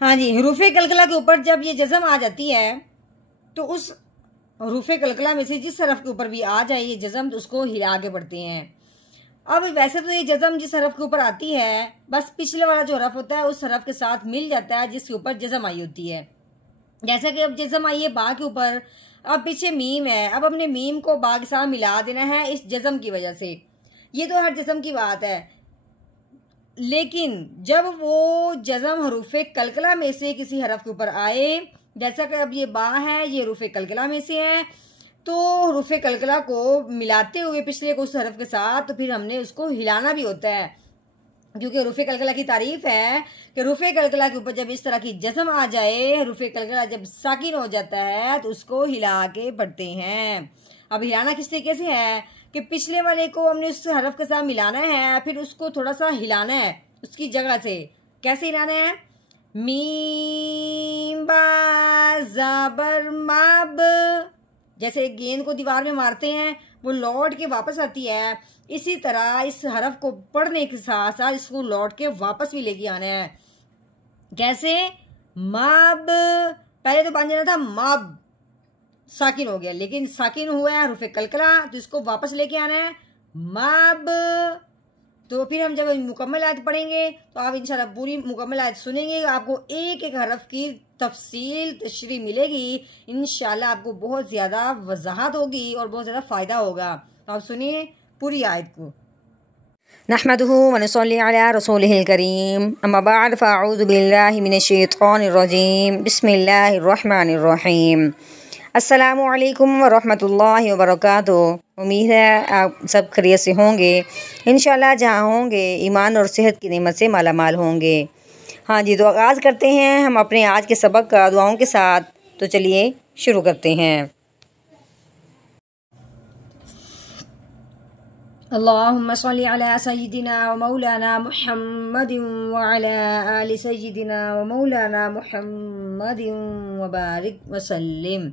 हाँ जी, हरूफे कलकला के ऊपर जब ये जज़म आ जाती है तो उस हरूफे कलकला में से जिस हरफ के ऊपर भी आ जाए ये जज़म तो उसको हिला के पढ़ते हैं। अब वैसे तो ये जज़म जिस हरफ के ऊपर आती है बस पिछले वाला जो हरफ होता है उस हरफ के साथ मिल जाता है जिसके ऊपर जज़म आई होती है। जैसा कि अब जज़म आई है बा के ऊपर, अब पीछे मीम है, अब हमने मीम को बा के साथ मिला देना है इस जज़म की वजह से। ये तो हर जज़म की बात है, लेकिन जब वो जज़म हरूफे कलकला में से किसी हरफ के ऊपर आए, जैसा कि अब ये बा है ये हरूफे कलकला में से है, तो हरूफे कलकला को मिलाते हुए पिछले को उस हरफ के साथ तो फिर हमने उसको हिलाना भी होता है, क्योंकि हरूफे कलकला की तारीफ है कि हरूफे कलकला के ऊपर जब इस तरह की जज़म आ जाए, हरूफे कलकला जब साकिन हो जाता है तो उसको हिला के पढ़ते हैं। अब हिलाना किस तरीके से है कि पिछले वाले को हमने उस हरफ के साथ मिलाना है, फिर उसको थोड़ा सा हिलाना है उसकी जगह से। कैसे हिलाना है? मीम बा ज़बर माब, जैसे गेंद को दीवार में मारते हैं वो लौट के वापस आती है, इसी तरह इस हरफ को पढ़ने के साथ साथ इसको लौट के वापस भी लेके आना है। कैसे? माब, पहले तो बन जाना था माब, साकिन हो गया, लेकिन साकिन हुआ है हरूफे कलकला तो इसको वापस लेके आना है माब। तो फिर हम जब मुकम्मल आयत पढ़ेंगे तो आप इंशाल्लाह पूरी मुकम्मल आयत सुनेंगे, आपको एक एक हरफ की तफसील तशरीह मिलेगी, इंशाल्लाह आपको बहुत ज़्यादा वजाहत होगी और बहुत ज़्यादा फ़ायदा होगा। तो आप सुनिए पूरी आयत को। नहमदुहु व नसल्ली अला रसूलिहिल करीम, अम्मा बअद फ़अऊज़ु बिल्लाहि मिनश शैतानिर रजीम, बिस्मिल्लाहिर रहमानिर रहीम। अस्सलामु अलैकुम व रहमतुल्लाहि व बरकातुहू। उम्मीद है आप सब खैरियत से होंगे। इंशाल्लाह जहाँ होंगे ईमान और सेहत की नेमत से माला माल होंगे। हाँ जी, तो आगाज़ करते हैं हम अपने आज के सबक का दुआओं के साथ। तो चलिए शुरू करते हैं। अल्लाहुम्मा सल्ली अला सय्यिदिना व मौलाना मुहम्मदिन व अला आलि सय्यिदिना व मौलाना मुहम्मदिन व बारिक व सल्लिम।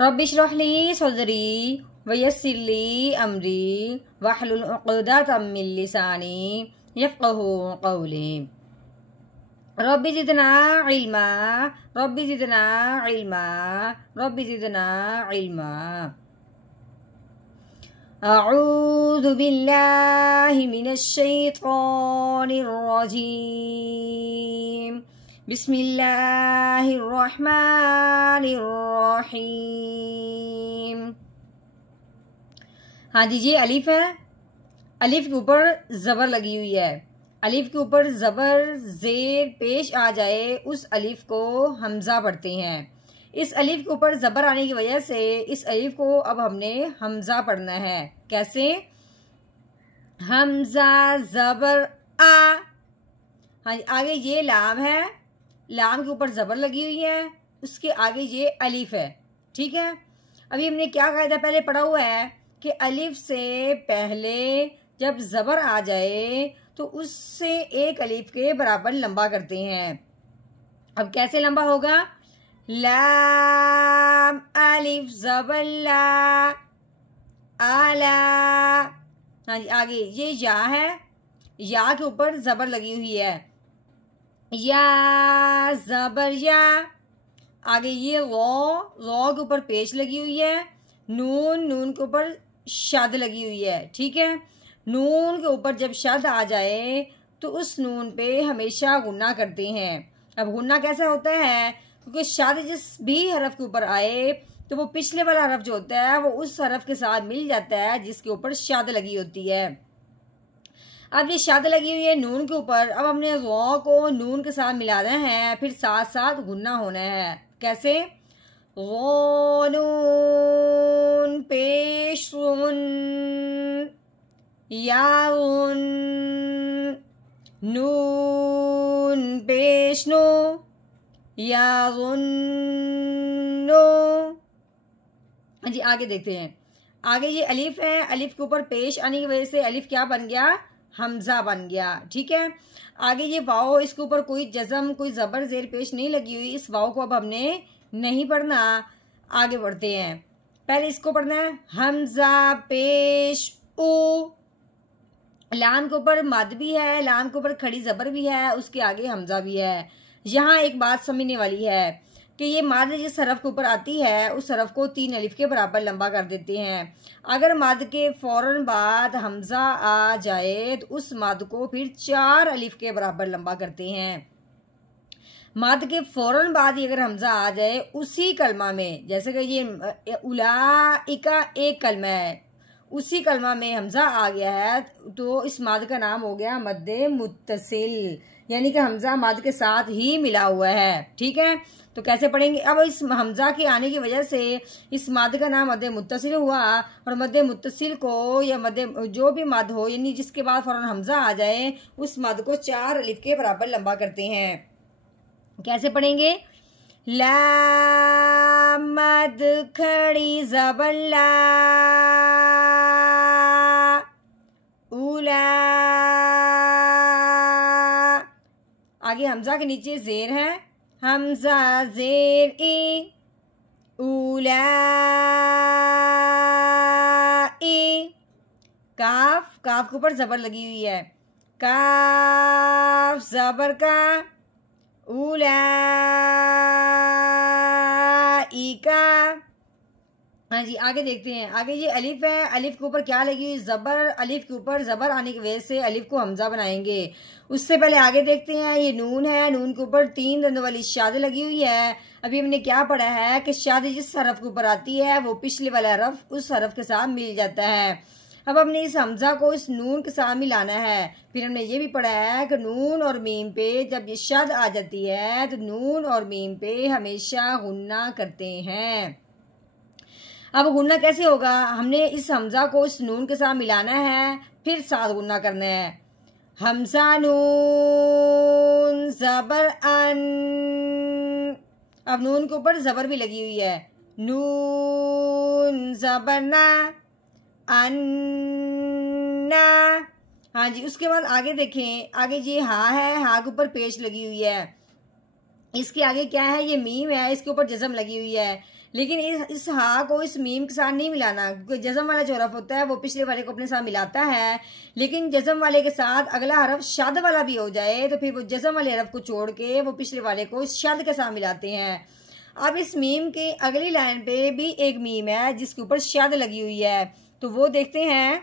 रब्बि इश्रह ली सदरी व यस्सिर ली अमरी वहलुल उक़दतम मिन लिसानी यफ़क़हू क़ौली। रब्बी ज़िदना इल्मा, रब्बी ज़िदना इल्मा, रब्बी ज़िदना इल्मा। अऊज़ु बिल्लाहि मिनश शैतानिर रजीम, बिस्मिल्लाहिर रहमानिर रहीम। हाँ जी, ये अलिफ है, अलिफ के ऊपर ज़बर लगी हुई है, अलिफ के ऊपर ज़बर ज़ेर पेश आ जाए उस अलिफ को हमज़ा पढ़ते हैं। इस अलिफ के ऊपर ज़बर आने की वजह से इस अलिफ को अब हमने हमज़ा पढ़ना है। कैसे? हमज़ा ज़बर आ। हाँ जी, आगे ये लाम है, लाम के ऊपर ज़बर लगी हुई है, उसके आगे ये अलिफ है। ठीक है, अभी हमने क्या कायदा पहले पढ़ा हुआ है कि अलिफ से पहले जब ज़बर आ जाए तो उससे एक अलिफ के बराबर लंबा करते हैं। अब कैसे लंबा होगा? लाम अलिफ ज़बर ला, आला। हाँ जी, आगे ये या है, या के ऊपर ज़बर लगी हुई है, या ज़बर या। आगे ये गौ के ऊपर पेश लगी हुई है, नून, नून के ऊपर शद लगी हुई है। ठीक है, नून के ऊपर जब शद आ जाए तो उस नून पे हमेशा गुन्ना करते हैं। अब गुन्ना कैसे होता है? क्योंकि शद जिस भी हरफ के ऊपर आए तो वो पिछले वाला हरफ जो होता है वो उस हरफ के साथ मिल जाता है जिसके ऊपर शद लगी होती है। अब ये शद लगी हुई है नून के ऊपर, अब हमने गौ को नून के साथ मिलाना है, फिर साथ साथ गुन्ना होना है। कैसे? गौ नून पेश सुन, या नून पेश नो, या नो। जी आगे देखते हैं, आगे ये अलिफ है, अलिफ के ऊपर पेश आने की वजह से अलिफ क्या बन गया? हमजा बन गया। ठीक है, आगे ये वाव, इसके ऊपर कोई जज़म कोई ज़बर ज़ेर पेश नहीं लगी हुई, इस वाव को अब हमने नहीं पढ़ना। आगे बढ़ते हैं, पहले इसको पढ़ना है हमजा पेश ओ, लाम के ऊपर मद भी है, लाम के ऊपर खड़ी जबर भी है, उसके आगे हमजा भी है। यहाँ एक बात समझने वाली है कि ये मद जिस हरफ के ऊपर आती है उस हरफ को 3 अलिफ के बराबर लंबा कर देते हैं। अगर मद के फौरन बाद हमजा आ जाए तो उस मद को फिर 4 अलिफ के बराबर लंबा करते हैं। मद के फौरन बाद ही अगर हमजा आ जाए उसी कलमा में, जैसे कि ये उलाइका एक कलमा है, उसी कलमा में हमजा आ गया है तो इस मद का नाम हो गया मद्दे मुत्तसिल, यानी कि हमजा मद के साथ ही मिला हुआ है। ठीक है, तो कैसे पढ़ेंगे? अब इस हमजा के आने की वजह से इस मद का नाम मद्दे मुत्तसिल हुआ, और मद्दे मुत्तसिल को या मद्दे जो भी मद हो यानी जिसके बाद फौरन हमजा आ जाए उस मद को 4 अलिफ के बराबर लंबा करते हैं। कैसे पढ़ेंगे? ला मद खड़ी ज़बर ला, उला, आगे हमजा के नीचे जेर है, हमजा जेर ई, उला ई। काफ, काफ के ऊपर जबर लगी हुई है, काफ जबर का, उलाइका। हाँ जी, आगे देखते हैं। आगे ये अलिफ है, अलिफ के ऊपर क्या लगी हुई? जबर। अलिफ के ऊपर जबर आने की वजह से अलिफ को हमजा बनाएंगे। उससे पहले आगे देखते हैं, ये नून है, नून के ऊपर 3 दंदों वाली शाद लगी हुई है। अभी हमने क्या पढ़ा है कि शाद जिस हरफ के ऊपर आती है वो पिछले वाला हरफ उस हरफ के साथ मिल जाता है। अब हमने इस हमजा को इस नून के साथ मिलाना है। फिर हमने ये भी पढ़ा है कि नून और मीम पे जब ये शद आ जाती है तो नून और मीम पे हमेशा गुन्ना करते हैं। अब गुन्ना कैसे होगा? हमने इस हमजा को इस नून के साथ मिलाना है, फिर साथ गुन्ना करना है। हमजा नून जबर अन, अब नून के ऊपर जबर भी लगी हुई है, नून जबर ना, अन्ना। हाँ जी, उसके बाद आगे देखें, आगे ये हा है, हा के ऊपर पेश लगी हुई है। इसके आगे क्या है? ये मीम है, इसके ऊपर जज़म लगी हुई है। लेकिन इस हा को इस मीम के साथ नहीं मिलाना, क्योंकि जज़म वाला जो हरफ होता है वो पिछले वाले को अपने साथ मिलाता है। लेकिन जज़म वाले के साथ अगला हरफ शद वाला भी हो जाए तो फिर वो जज़म वाले हरफ को छोड़ के वो पिछले वाले को शद के साथ मिलाते हैं। अब इस मीम के अगली लाइन पे भी एक मीम है जिसके ऊपर शद लगी हुई है, तो वो देखते हैं।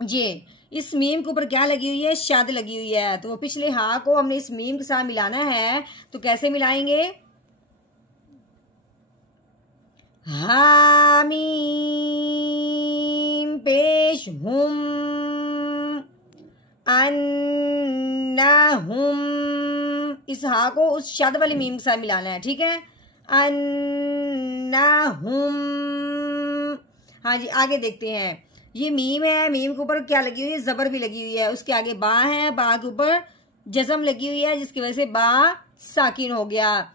ये इस मीम के ऊपर क्या लगी हुई है? शद लगी हुई है। तो वो पिछले हा को हमने इस मीम के साथ मिलाना है, तो कैसे मिलाएंगे? हा मीम पेश हुम, अन्ना हुम, इस हा को उस शद वाली मीम के साथ मिलाना है। ठीक है, अन्ना हुम। हाँ जी, आगे देखते हैं। ये मीम है, मीम के ऊपर क्या लगी हुई है? जबर भी लगी हुई है। उसके आगे बा है, बा के ऊपर जज़म लगी हुई है जिसकी वजह से बा साकिन हो गया।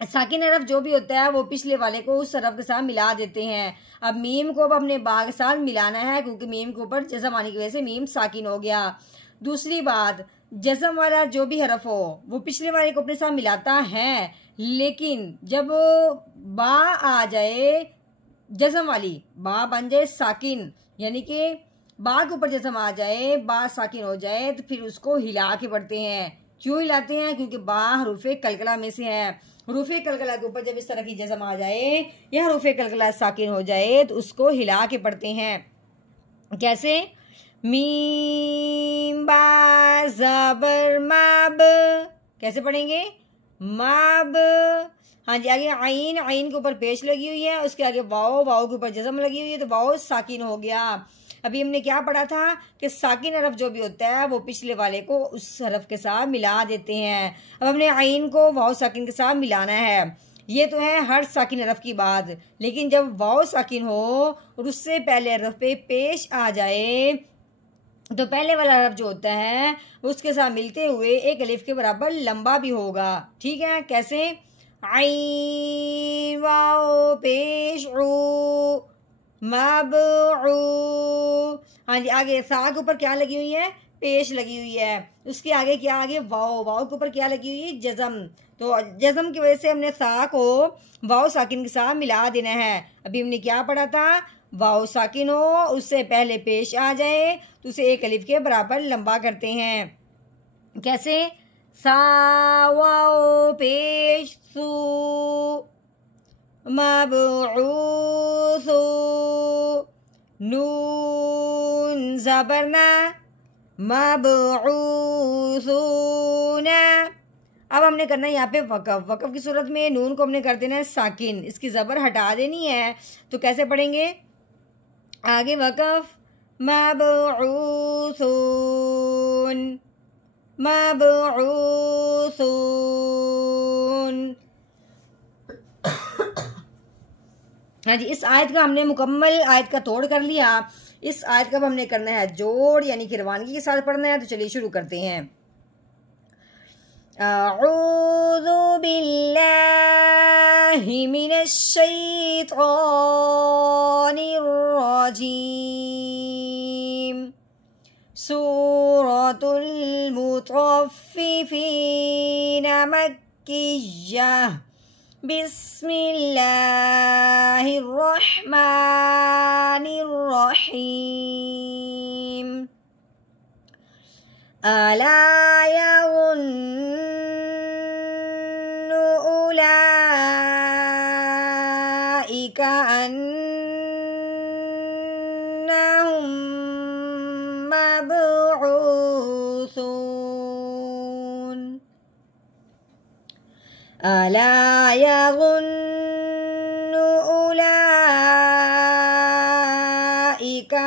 साकिन हरफ जो भी होता है वो पिछले वाले को उस हरफ के साथ मिला देते हैं। अब मीम को अब अपने बा के साथ मिलाना है क्योंकि मीम के ऊपर जज़म आने की वजह से मीम साकिन हो गया। दूसरी बात, जज़म वाला जो भी हरफ हो वो पिछले वाले को अपने साथ मिलाता है, लेकिन जब बा आ जाए जज़म वाली, बा बन जाए साकिन, यानी कि बा के ऊपर जज़म आ जाए, बा साकिन हो जाए, तो फिर उसको हिला के पढ़ते हैं। क्यों हिलाते हैं? क्योंकि बा हरूफे कलकला में से है। हरूफे कलकला के ऊपर जब इस तरह की जज़म आ जाए या हरूफे कलकला साकिन हो जाए तो उसको हिला के पढ़ते हैं। कैसे? मीम बा ज़बर माब, कैसे पढ़ेंगे? माब। हाँ जी, आगे आइन, आइन के ऊपर पेश लगी हुई है, उसके आगे वाओ, वाओ के ऊपर जज़म लगी हुई है तो वाओ साकिन हो गया। अभी हमने क्या पढ़ा था कि साकिन हरफ जो भी होता है वो पिछले वाले को उस हरफ के साथ मिला देते हैं। अब हमने आइन को वाओ साकिन के साथ मिलाना है। ये तो है हर साकिन हरफ की बात, लेकिन जब वाओ साकिन हो और उससे पहले हरफ पे पेश आ जाए तो पहले वाला हरफ जो होता है उसके साथ मिलते हुए एक अलिफ के बराबर लंबा भी होगा। ठीक है, कैसे? आइन वाओ पेश ऊ मबऊ। हाँ जी, आगे सा के ऊपर क्या लगी हुई है? पेश लगी हुई है। उसके आगे क्या? आगे वाओ, वाओ के ऊपर क्या लगी हुई है? जज़म। तो जज़म की वजह से हमने सा को वाओ साकिन के साथ मिला देना है। अभी हमने क्या पढ़ा था? वाव साकिन हो उससे पहले पेश आ जाए तो उसे एक अलिफ के बराबर लंबा करते हैं। कैसे? सा वाव पेश सू मबऊसू नून ज़बरना मबऊसूना। अब हमने करना है यहाँ पे वक़फ़। वक़फ़ की सूरत में नून को हमने कर देना है साकिन, इसकी ज़बर हटा देनी है। तो कैसे पढ़ेंगे आगे? वक़फ़ मबऊसून मबऊसून। हाँ जी, इस आयत का हमने मुकम्मल आयत का तोड़ कर लिया। इस आयत का हमने करना है जोड़ यानी कि रवानगी के साथ पढ़ना है। तो चलिए शुरू करते हैं। अऊज़ु बिल्लाहि मिनश शैतानिर रजीम। सूरतुल मुतफ्फिफीन मक्किय्यह। बिस्मिल्लाहिर्रहमानिर्रहीम। अला यज़ुन्नु उलाइका अन्नहुम मबऊसून। अला यज़ुन्नु उलाइका